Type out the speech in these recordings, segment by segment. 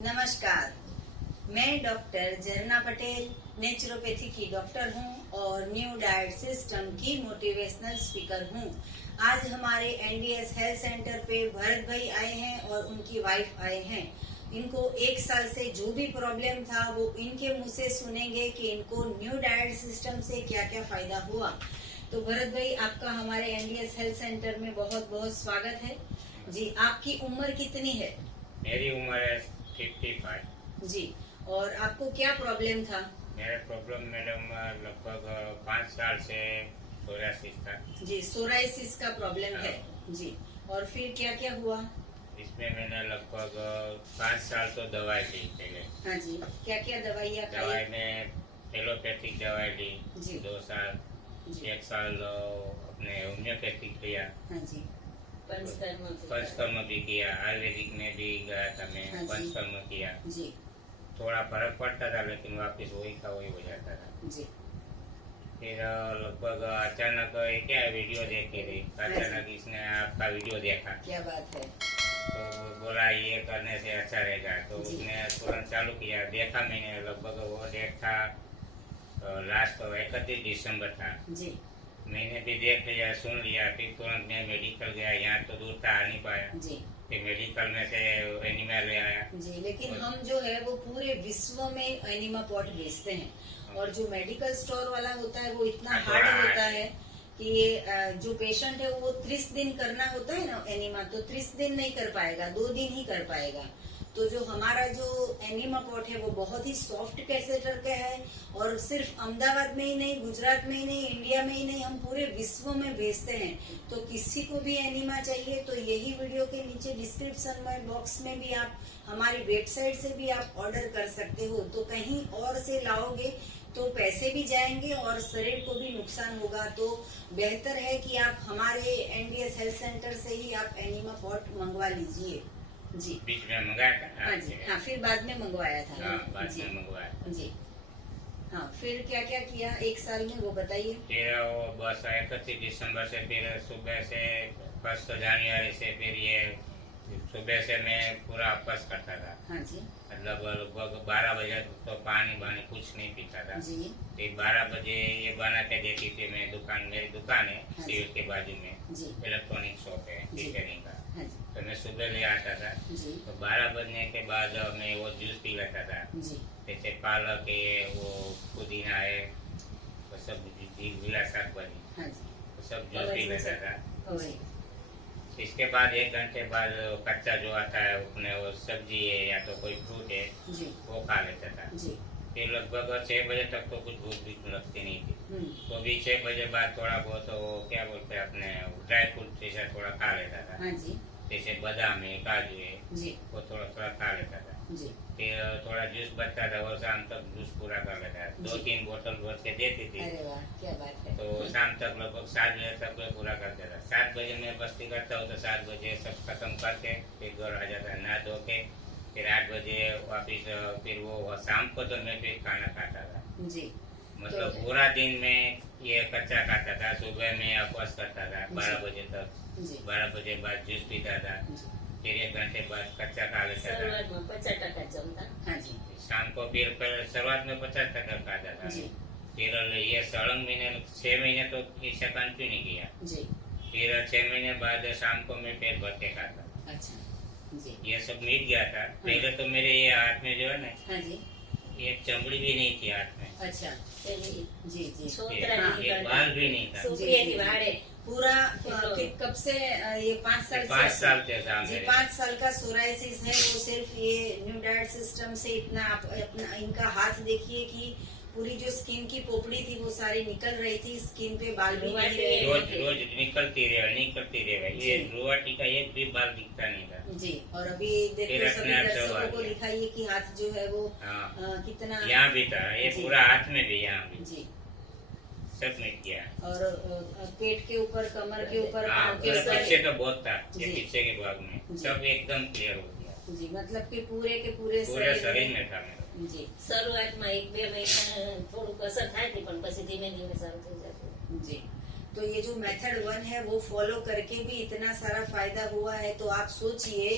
नमस्कार, मैं डॉक्टर झरना पटेल नेचुरोपैथी की डॉक्टर हूं और न्यू डाइट सिस्टम की मोटिवेशनल स्पीकर हूं। आज हमारे एनडीएस हेल्थ सेंटर पे भरत भाई आए हैं और उनकी वाइफ आए हैं। इनको 1 साल से जो भी प्रॉब्लम था वो इनके मुंह से सुनेंगे कि इनको न्यू डाइट सिस्टम से क्या क्या फायदा हुआ। तो भरत भाई, आपका हमारे एनडीएस हेल्थ सेंटर में बहुत बहुत स्वागत है जी। आपकी उम्र कितनी है? मेरी उम्र है 55 जी। और आपको क्या प्रॉब्लम था? मेरा प्रॉब्लम मैडम लगभग 5 साल से सोरासिस था जी, सोराइसिस का प्रॉब्लम है जी। और फिर क्या क्या हुआ? इसमें मैंने लगभग 5 साल तो दवाई ली पहले। हाँ जी, क्या क्या दवाइयाँ दवाई खाई? में एलोपैथिक दवाई ली जी। 2 साल, जी। 1 साल अपने होम्योपैथिक लिया, हाँ जी। पंचकर्म भी किया, आयुर्वेदिक में भी गया था मैं, हाँ जी। पंचकर्म किया। जी। थोड़ा फर्क पड़ता था लेकिन वापस वही का वही हो जाता था। जी। फिर लगभग अचानक क्या वीडियो देख के रही, अचानक इसने आपका वीडियो देखा क्या बात है। तो बोला ये करने से अच्छा रहेगा, तो जी। उसने तुरंत चालू किया। देखा मैंने, लगभग वो डेट था लास्ट 31 दिसंबर था। जी। मैंने भी देख लिया, सुन लिया। फिर तुरंत मैं मेडिकल गया, यहाँ तो दूर था, आ नहीं पाया। जी। फिर मेडिकल में से एनिमल ले आया जी। लेकिन हम जो है वो पूरे विश्व में एनिमा पॉट बेचते हैं और जो मेडिकल स्टोर वाला होता है वो इतना हार्ड होता है कि ये जो पेशेंट है वो 30 दिन करना होता है ना एनिमा, तो 30 दिन नहीं कर पाएगा, 2 दिन ही कर पाएगा। तो जो हमारा जो एनिमा पॉट है वो बहुत ही सॉफ्ट कैसेटर का है और सिर्फ अहमदाबाद में ही नहीं, गुजरात में ही नहीं, इंडिया में ही नहीं, हम पूरे विश्व में भेजते हैं। तो किसी को भी एनिमा चाहिए तो यही वीडियो के नीचे डिस्क्रिप्शन में बॉक्स में भी आप हमारी वेबसाइट से भी आप ऑर्डर कर सकते हो। तो कहीं और से लाओगे तो पैसे भी जाएंगे और शरीर को भी नुकसान होगा। तो बेहतर है कि आप हमारे एनडीएस हेल्थ सेंटर से ही आप एनिमा पॉट मंगवा लीजिए जी। बीच में मंगाया था। हाँ जी, हाँ, फिर बाद में मंगवाया था। हाँ, बाद जी। में मंगवाया जी। हाँ, फिर क्या क्या किया 1 साल में वो बताइए। फिर वो बस 31 दिसंबर से फिर सुबह से 1 जनवरी से फिर ये सुबह से मैं पूरा अपस करता था। हाँ जी। मतलब लगभग 12 बजे तो पानी वानी कुछ नहीं पीता था जी। फिर 12 बजे ये बना के देती थी मैं। मेरी दुकान है हाँ सिविल के बाजू में, जी। इलेक्ट्रॉनिक शॉप है जी। रिपेयरिंग का। हाँ जी। तो मैं सुबह ले आता था। जी। तो 12 बजने के बाद मैं वो जूस पी लेता था। जी। जैसे पालक है, वो पुदीना है, वो सब गीला शाक भाजी, हाँ जी। वो सब जूस पी लेता था। जी। इसके बाद 1 घंटे बाद कच्चा जो आता है उसमें वो सब्जी है या तो कोई फ्रूट है जी। वो खा लेता था। जी। फिर लगभग 6 बजे तक तो कुछ भूख भी लगती नहीं थी। तो भी 6 बजे बाद थोड़ा बहुत वो क्या बोलते हैं अपने ड्राई फ्रूट जैसा थोड़ा खा लेता था। हाँ जी। जैसे बादाम है, काजू है, जी। वो थोड़ा थोड़ा खा लेता था। जी। फिर थोड़ा जूस बचता था, वो शाम तक जूस पूरा कर लेता था। 2-3 बोतल भर के देती थी। अरे वाह, क्या बात है। तो शाम तक लगभग 7 बजे तक मैं पूरा कर देता। 7 बजे मैं बस्ती करता हूँ तो 7 बजे सब खत्म करके फिर घर आ जाता, नहा धो के। फिर 8 बजे वापिस फिर वो शाम को तो मैं फिर खाना खाता था जी। मतलब तो पूरा दिन में ये कच्चा खाता था। सुबह में अपवास करता था 12 बजे तक। जी। 12 बजे बाद जूस पीता था। फिर 1 घंटे बाद कच्चा खा लेता था। हाँ जी। शाम को फिर शुरुआत में 50% खाता था। जी। फिर ये सड़ंग महीने 6 महीने तो ऐसा कंटिन्यू किया। जी। फिर 6 महीने बाद शाम को मैं पेट भर के खाता। अच्छा जी। ये सब मिट गया था। पहले तो मेरे ये हाथ में जो है ना, हाँ जी। एक चमड़ी भी नहीं थी हाथ में। अच्छा जी। जी। एक बाल भी नहीं था। पूरा कब से ये 5 साल 5 साल से था जी। मेरे। 5 साल का सोराइसिस है वो सिर्फ ये न्यू डाइट सिस्टम से इतना अपना इनका हाथ देखिए कि पूरी जो स्किन की पोपड़ी थी वो सारी निकल रही थी, स्किन पे बाल भी नहीं रहे रोज रोज निकलती रहे ये रुआटी का एक भी बाल दिखता नहीं था जी। और अभी देखो फिर सभी अपने आप सब दर्शकों आ को गया। दिखाइए कि हाथ जो है वो हाँ। कितना यहाँ भी था ये जी। पूरा हाथ में भी, यहाँ भी जी। सब मिट गया। और पेट के ऊपर, कमर के ऊपर, हाँ, पाँव के पूरा ऊपर पीछे तो बहुत था। ये जी। पीछे के भाग में जी। सब एकदम क्लियर हो गया। जी। मतलब कि पूरे के पूरे पूरे शरीर में था मेरा। जी। શરૂઆતમાં 1-2 મહિના થોડુંક અસર થાય હતી પણ પછી ધીમે ધીમે સારું થઈ જતું. जी। तो ये जो मेथड 1 है वो फॉलो करके भी इतना सारा फायदा हुआ है, तो आप सोचिए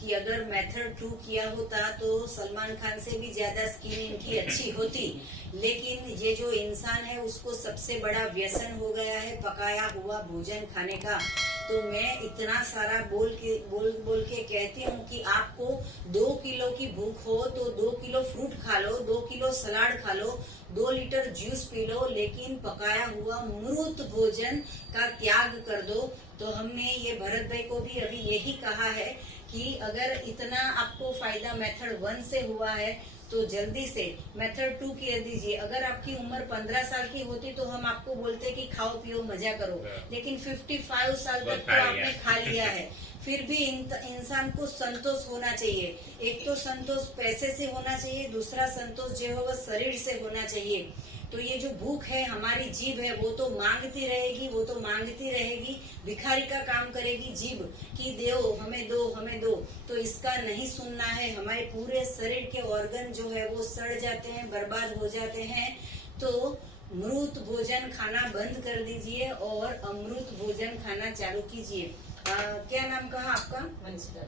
कि अगर मेथड 2 किया होता तो सलमान खान से भी ज्यादा स्किन इनकी अच्छी होती। लेकिन ये जो इंसान है उसको सबसे बड़ा व्यसन हो गया है पकाया हुआ भोजन खाने का। तो मैं इतना सारा बोल के कहती हूँ कि आपको 2 किलो की भूख हो तो 2 किलो फ्रूट खा लो, 2 किलो सलाद खा लो, 2 लीटर जूस पी लो, लेकिन पकाया हुआ मृत भोजन का त्याग कर दो। तो हमने ये भरत भाई को भी अभी यही कहा है कि अगर इतना आपको फायदा मेथड 1 से हुआ है तो जल्दी से मेथड 2 कर दीजिए। अगर आपकी उम्र 15 साल की होती तो हम आपको बोलते कि खाओ पियो मजा करो, लेकिन 55 साल तक तो आपने खा लिया है। फिर भी इंसान को संतोष होना चाहिए। एक तो संतोष पैसे से होना चाहिए, दूसरा संतोष जो है वो शरीर से होना चाहिए। तो ये जो भूख है हमारी जीभ है वो तो मांगती रहेगी, वो तो मांगती रहेगी, भिखारी का काम करेगी जीभ कि दो हमें दो हमें दो। तो इसका नहीं सुनना है। हमारे पूरे शरीर के ऑर्गन जो है वो सड़ जाते हैं, बर्बाद हो जाते हैं। तो मृत भोजन खाना बंद कर दीजिए और अमृत भोजन खाना चालू कीजिए। क्या नाम कहा आपका? मंजुला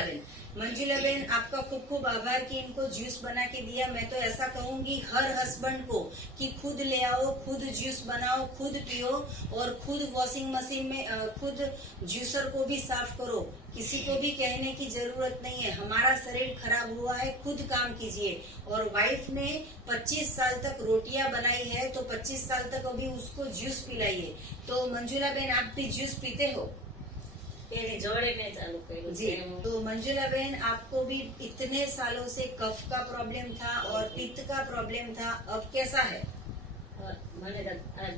बेन। मंजुला बेन, आपका खूब खूब आभार कि इनको जूस बना के दिया। मैं तो ऐसा कहूंगी हर हस्बैंड को कि खुद ले आओ, खुद जूस बनाओ, खुद पियो और खुद वॉशिंग मशीन में खुद जूसर को भी साफ करो। किसी को भी कहने की जरूरत नहीं है। हमारा शरीर खराब हुआ है, खुद काम कीजिए। और वाइफ ने 25 साल तक रोटियां बनाई है तो 25 साल तक अभी उसको जूस पिलाइए। तो मंजुला बेन, आप भी जूस पीते हो? जोड़े में चालू करो जी। तो मंजुला बहन, आपको भी इतने सालों से कफ का प्रॉब्लम था और पित्त का प्रॉब्लम था, अब कैसा है? મને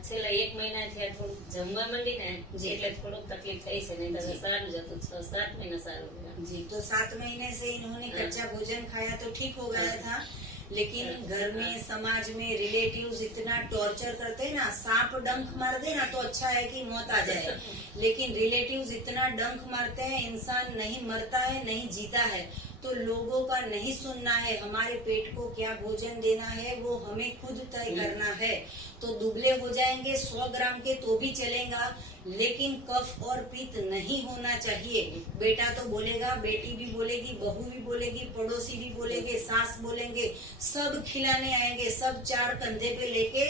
છેલ્લા 1 મહિનાથી થોડું જમવા માંડી ને એટલે થોડુંક તકલીફ થઈ છે, નહીં તો સારું જ હતું। 6-7 મહિના સારું રહ્યા। जी, तो 7 महीने से इन्होंने कच्चा भोजन खाया तो ठीक हो गया था। लेकिन घर में, समाज में रिलेटिव्स इतना टॉर्चर करते हैं ना, सांप डंक मार दे ना तो अच्छा है कि मौत आ जाए, लेकिन रिलेटिव्स इतना डंक मारते हैं, इंसान नहीं मरता है, नहीं जीता है। तो लोगों का नहीं सुनना है। हमारे पेट को क्या भोजन देना है वो हमें खुद तय करना है। तो दुबले हो जाएंगे 100 ग्राम के तो भी चलेगा, लेकिन कफ और पित्त नहीं होना चाहिए। बेटा तो बोलेगा, बेटी भी बोलेगी, बहू भी बोलेगी, पड़ोसी भी बोलेंगे, सास बोलेंगे, सब खिलाने आएंगे, सब 4 कंधे पे लेके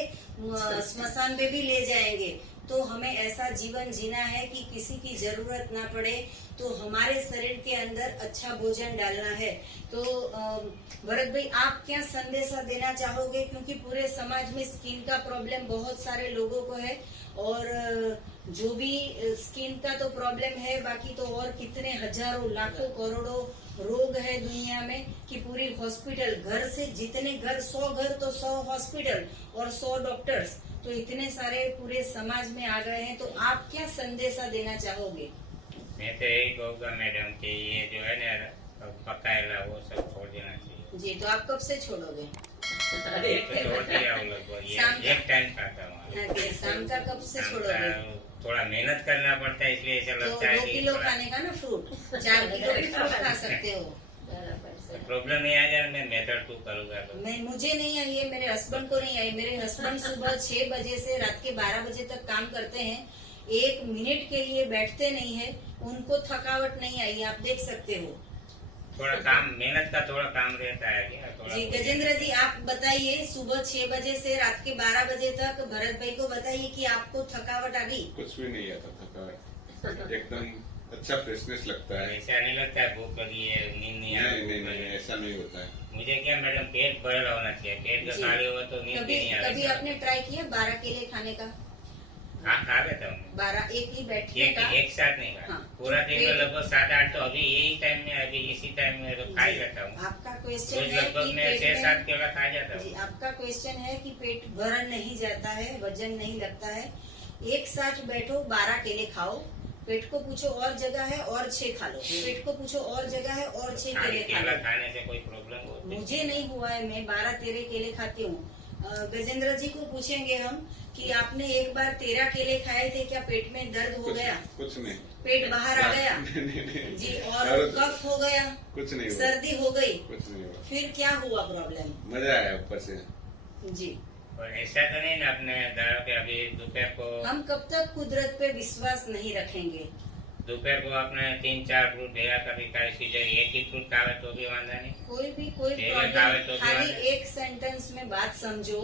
स्मशान पे भी ले जाएंगे। तो हमें ऐसा जीवन जीना है कि किसी की जरूरत ना पड़े। तो हमारे शरीर के अंदर अच्छा भोजन डालना है। तो भरत भाई, आप क्या संदेशा देना चाहोगे? क्योंकि पूरे समाज में स्किन का प्रॉब्लम बहुत सारे लोगों को है और जो भी स्किन का तो प्रॉब्लम है, बाकी तो और कितने हजारों लाखों करोड़ों रोग है दुनिया में कि पूरी हॉस्पिटल, घर से जितने घर, 100 घर तो 100 हॉस्पिटल और 100 डॉक्टर्स, तो इतने सारे पूरे समाज में आ गए हैं। तो आप क्या संदेशा देना चाहोगे? मैं तो यही कहूँगा मैडम कि ये जो है ना पकाएला वो सब छोड़ देना चाहिए। जी, तो आप कब से छोड़ोगे? ये तो छोड़ दिया हम लोग को। ये एक टाइम खाता हूँ। शाम का कब से छोड़ोगे? थोड़ा मेहनत करना पड़ता है, इसलिए ऐसा तो लगता है 2 कि किलो खाने का ना फ्रूट, 4 किलो भी फ्रूट खा सकते हो। प्रॉब्लम नहीं आ जाए, मैं मेथड 2 करूँगा तो। नहीं, मुझे नहीं आई है, मेरे हस्बैंड को नहीं आई। मेरे हस्बैंड सुबह 6 बजे से रात के 12 बजे तक काम करते हैं, 1 मिनट के लिए बैठते नहीं है, उनको थकावट नहीं आई, आप देख सकते हो। थोड़ा काम, मेहनत का थोड़ा काम रहता है क्या? थोड़ा जी गजेंद्र जी, आप बताइए, सुबह 6 बजे से रात के 12 बजे तक भरत भाई को बताइए कि आपको थकावट आ गई? कुछ भी नहीं आता थकावट, एकदम अच्छा फ्रेशनेस लगता है। ऐसा नहीं लगता है भूख लगी है, नींद नहीं आ नहीं रही? नहीं नहीं, ऐसा नहीं होता है। मुझे क्या मैडम, पेट भरा होना चाहिए। पेट का जी। खाली हो तो नींद भी कभी नहीं आ कभी रही। आपने ट्राई किया 12 केले खाने का? खा लेता हूँ 12 एक ही बैठने का? एक साथ नहीं खा। हाँ। पूरा दिन में लगभग 7-8 तो अभी यही टाइम में, अभी इसी टाइम में तो खा ही लेता हूँ। आपका क्वेश्चन रोज है लगभग कि मैं पेट 6-7 में, केला खा जाता जी हूँ। आपका क्वेश्चन है कि पेट भर नहीं जाता है, वजन नहीं लगता है। एक साथ बैठो, 12 केले खाओ, पेट को पूछो और जगह है और 6 खा लो, पेट को पूछो और जगह है और 6 केले खा केला लो। खाने से कोई प्रॉब्लम होती है? मुझे नहीं हुआ है, मैं 12-13 केले खाती हूँ। गजेंद्र जी को पूछेंगे हम कि आपने एक बार 13 केले खाए थे, क्या पेट में दर्द हो गया? कुछ नहीं, पेट बाहर आ गया? नहीं जी, और कफ हो गया? कुछ नहीं हुआ, सर्दी हो गई? कुछ नहीं हुआ। फिर क्या हुआ प्रॉब्लम? मजा आया ऊपर से। जी, और ऐसा तो नहीं ना अपने धरो के अभी दोपहर को हम कब तक कुदरत पे विश्वास नहीं रखेंगे? दोपहर को अपने 3-4 फ्रूट भेगा कभी खाई सी जाए एक ही फ्रूट खावे तो भी वांधा नहीं। कोई ठीक है, प्रॉब्लम, खावे तो भी खाली वांधा। एक सेंटेंस में बात समझो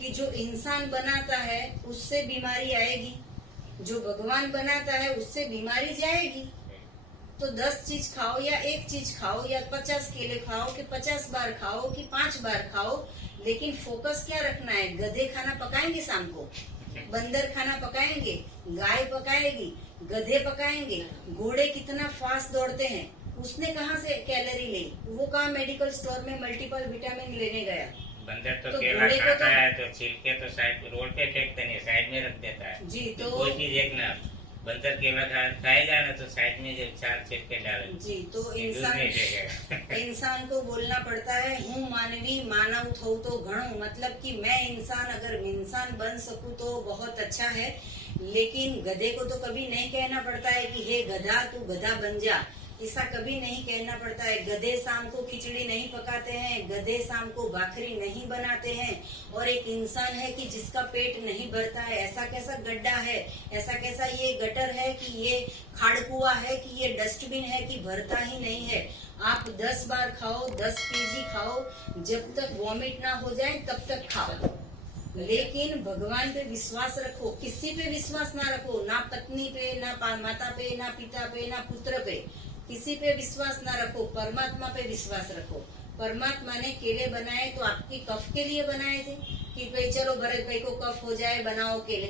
कि जो इंसान बनाता है उससे बीमारी आएगी, जो भगवान बनाता है उससे बीमारी जाएगी। तो 10 चीज खाओ या एक चीज खाओ या 50 केले खाओ कि 50 बार खाओ कि 5 बार खाओ, लेकिन फोकस क्या रखना है? गधे खाना पकाएंगे शाम को, बंदर खाना पकाएंगे, गाय पकाएगी, गधे पकाएंगे। घोड़े कितना फास्ट दौड़ते हैं, उसने कहाँ से कैलोरी ली? वो कहाँ मेडिकल स्टोर में मल्टीपल विटामिन लेने गया? बंदर तो तो केला घोड़े को खाता तो- है तो छिलके तो साइड रोड पे फेंकते नहीं, साइड में रख देता है। जी, तो कोई चीज देखना, बंदर केला खाएगा ना तो साइड में जो 4 छिलके डाले जी, तो दूध नहीं फेंकेगा। इंसान को बोलना पड़ता है हूँ मानवी मानव थो तो घणो, मतलब कि मैं इंसान, अगर इंसान बन सकूं तो बहुत अच्छा है। लेकिन गधे को तो कभी नहीं कहना पड़ता है कि हे गधा तू गधा बन जा, ऐसा कभी नहीं कहना पड़ता है। गधे शाम को खिचड़ी नहीं पकाते हैं, गधे शाम को भाखरी नहीं बनाते हैं। और एक इंसान है कि जिसका पेट नहीं भरता है, ऐसा कैसा गड्ढा है, ऐसा कैसा ये गटर है कि ये खाड़कुआ है कि ये डस्टबिन है कि भरता ही नहीं है। आप 10 बार खाओ, 10 केजी खाओ, जब तक वॉमिट ना हो जाए तब तक खाओ, लेकिन भगवान पे विश्वास रखो। किसी पे विश्वास ना रखो, ना पत्नी पे, ना माता पे, ना पिता पे, ना पुत्र पे, किसी पे विश्वास ना रखो। परमात्मा पे विश्वास रखो। परमात्मा ने केले बनाए तो आपकी कफ के लिए बनाए थे कि भाई चलो भरत भाई को कफ हो जाए, बनाओ केले।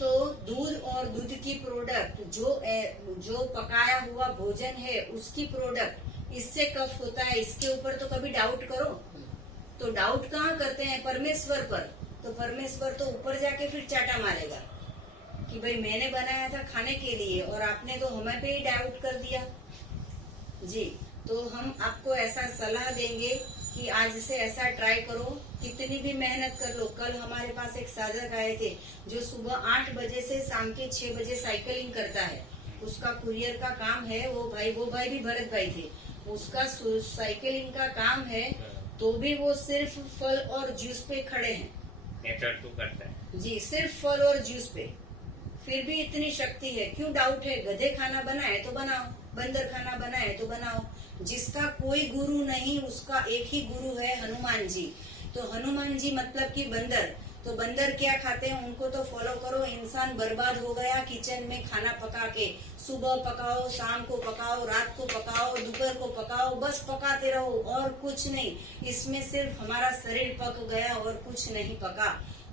तो दूध और दूध की प्रोडक्ट, जो पकाया हुआ भोजन है उसकी प्रोडक्ट, इससे कफ होता है। इसके ऊपर तो कभी डाउट करो? तो डाउट कहाँ करते हैं? परमेश्वर पर। तो परमेश्वर तो ऊपर जाके फिर चाटा मारेगा कि भाई मैंने बनाया था खाने के लिए और आपने तो हमें पे ही डाउट कर दिया। जी, तो हम आपको ऐसा सलाह देंगे कि आज से ऐसा ट्राई करो, कितनी भी मेहनत कर लो। कल हमारे पास एक साधक आए थे जो सुबह 8 बजे से शाम के 6 बजे साइकिलिंग करता है। उसका कुरियर का काम है। वो भाई भी भरत भाई थे, उसका साइकिलिंग का काम है, तो भी वो सिर्फ फल और जूस पे खड़े हैं। नेचर टू करता है जी, सिर्फ फल और जूस पे, फिर भी इतनी शक्ति है। क्यों डाउट है? गधे खाना बनाए तो बनाओ, बंदर खाना बनाए तो बनाओ। जिसका कोई गुरु नहीं, उसका एक ही गुरु है, हनुमान जी। तो हनुमान जी मतलब कि बंदर। तो बंदर क्या खाते हैं उनको तो फॉलो करो। इंसान बर्बाद हो गया किचन में खाना पका के। सुबह पकाओ, शाम को पकाओ, रात को पकाओ, दोपहर को पकाओ, बस पकाते रहो और कुछ नहीं। इसमें सिर्फ हमारा शरीर पक गया और कुछ नहीं पका।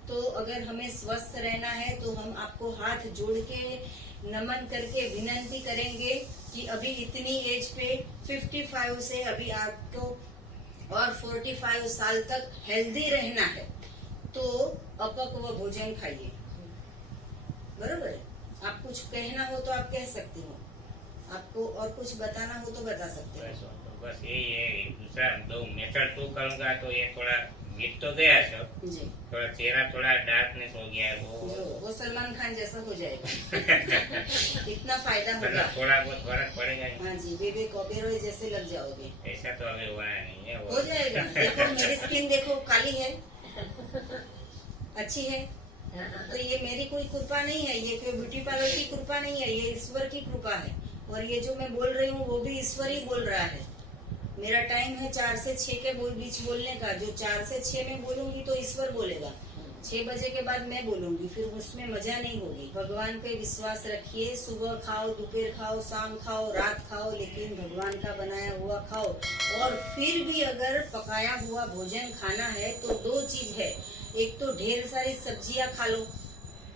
तो अगर हमें स्वस्थ रहना है तो हम आपको हाथ जोड़ के नमन करके विनती करेंगे कि अभी इतनी एज पे 55 से अभी आपको और 45 साल तक हेल्दी रहना है, तो अपक्व भोजन खाइए। बरोबर है? आप कुछ कहना हो तो आप कह सकते हो, आपको और कुछ बताना हो तो बता सकते हो। बस यही है। दूसरा दो मेथड टू करूंगा तो ये थोड़ा गिट तो गया सब, जी, थोड़ा चेहरा थोड़ा डार्कनेस हो गया है वो सलमान खान जैसा हो जाएगा। इतना फायदा होगा। मतलब थोड़ा बहुत फर्क पड़ेगा ही। हाँ जी, बेबी कॉबेरॉय जैसे लग जाओगे। ऐसा तो अभी हुआ नहीं है हो जाएगा। देखो मेरी स्किन देखो, काली है, अच्छी है। तो ये मेरी कोई कृपा नहीं है, ये कोई ब्यूटी पार्लर की कृपा नहीं है, ये ईश्वर की कृपा है। और ये जो मैं बोल रही हूँ वो भी ईश्वर ही बोल रहा है। मेरा टाइम है 4 से 6 के बीच बोलने का। जो 4 से 6 में बोलूंगी तो ईश्वर बोलेगा, 6 बजे के बाद मैं बोलूंगी, फिर उसमें मजा नहीं होगी। भगवान पे विश्वास रखिए। सुबह खाओ, दोपहर खाओ, शाम खाओ, रात खाओ, लेकिन भगवान का बनाया हुआ खाओ। और फिर भी अगर पकाया हुआ भोजन खाना है तो 2 चीज है। एक तो ढेर सारी सब्जियां खा लो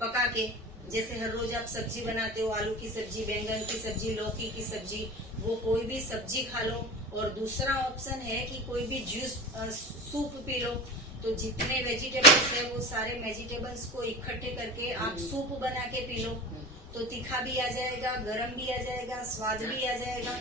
पका के, जैसे हर रोज आप सब्जी बनाते हो, आलू की सब्जी, बैंगन की सब्जी, लौकी की सब्जी, वो कोई भी सब्जी खा लो। और दूसरा ऑप्शन है कि कोई भी जूस, सूप पी लो। तो जितने वेजिटेबल्स है वो सारे वेजिटेबल्स को इकट्ठे करके आप सूप बना के पी लो। तो तीखा भी आ जाएगा, गरम भी आ जाएगा, स्वाद भी आ जाएगा।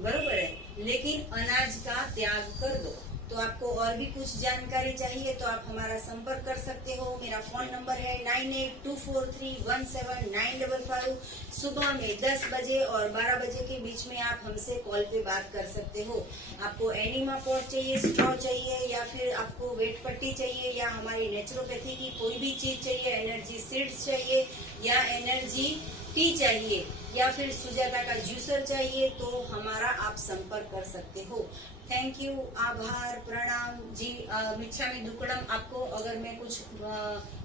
बरोबर है, लेकिन अनाज का त्याग कर दो। तो आपको और भी कुछ जानकारी चाहिए तो आप हमारा संपर्क कर सकते हो। मेरा फोन नंबर है 9824317955। सुबह में 10 बजे और 12 बजे के बीच में आप हमसे कॉल पे बात कर सकते हो। आपको एनिमा पॉट चाहिए, स्ट्रॉ चाहिए, या फिर आपको वेट पट्टी चाहिए, या हमारी नेचुरोपैथी की कोई भी चीज चाहिए, एनर्जी सीड्स चाहिए, या एनर्जी टी चाहिए, या फिर सुजाता का जूसर चाहिए, तो हमारा आप संपर्क कर सकते हो। थैंक यू, आभार, प्रणाम जी। मिच्छामी दुक्कडम। आपको अगर मैं कुछ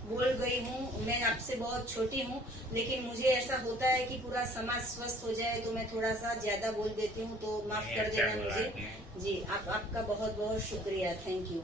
बोल गई हूँ, मैं आपसे बहुत छोटी हूँ, लेकिन मुझे ऐसा होता है कि पूरा समाज स्वस्थ हो जाए तो मैं थोड़ा सा ज्यादा बोल देती हूँ, तो माफ कर देना मुझे जी। आपका बहुत बहुत शुक्रिया। Thank you.